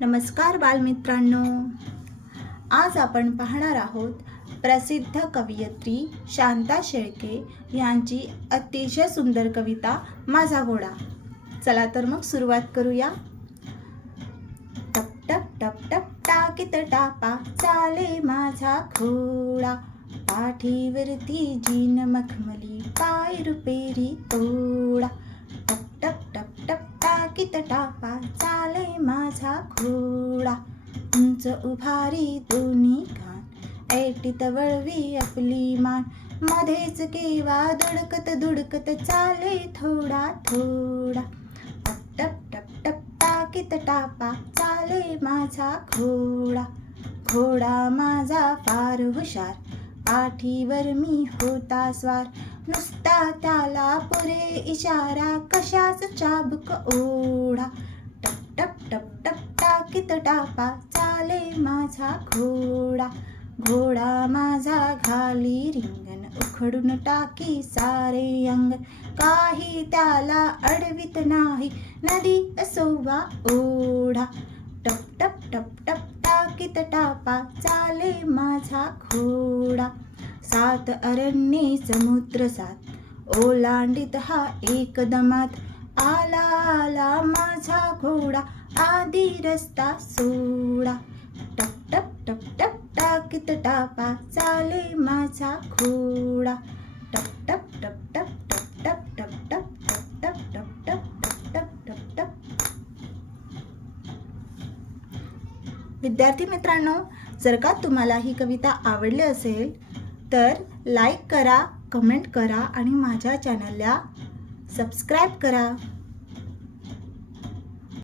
नमस्कार बालमित्रांनो. आज आपण पाहणार आहोत प्रसिद्ध कवयित्री शांता शेळके यांची अतिशय सुंदर कविता माझा घोडा चला तर मग सुरुवात करूया. टप टप टप टप टाकीत टापा चाले माझा घोडा पाठीवरती जीन मखमली पाय रुपेरी तोडा. टप टप टप टप टाकीत टापा चाले माझा घोडा. उंच उभारी दोन्ही कान. ऐटीत वळवी आपली मान. मध्येच केवा धुडकत धुडकत चाले थोडा थोडा. टप टप टप टप टाकीत टापा. चाले माझा घोडा. घोडा माझा फार हुशार. पाठीवर मी होता स्वार. नुसता त्याला पुरे इशारा. कशाच चाबक ओढा. टप टप टाकीत टापा. चाले माझा घोडा. घोडा माझा घाली रिंगण. उखडून टाकी सारे अंग. काही त्याला अडवित नाही. नदी असो वा ओढा. टप टप टप टप टाकीत टापा. चाले माझा घोडा. सात अरण्ये समुद्र सात. ओलांडित हा एकदमात आला आला माझा घोडा. आधी रस्ता सोडा टप टप टप टप टाकीत टापा चाले माझा घोडा टप टप टप टप टप टप टप टप टप टप टप टप टप टप टप विद्यार्थी मित्रांनो जर का तुम्हाला ही कविता आवडली असेल तर लाईक करा कमेंट करा आणि माझ्या चॅनलला सबस्क्राईब करा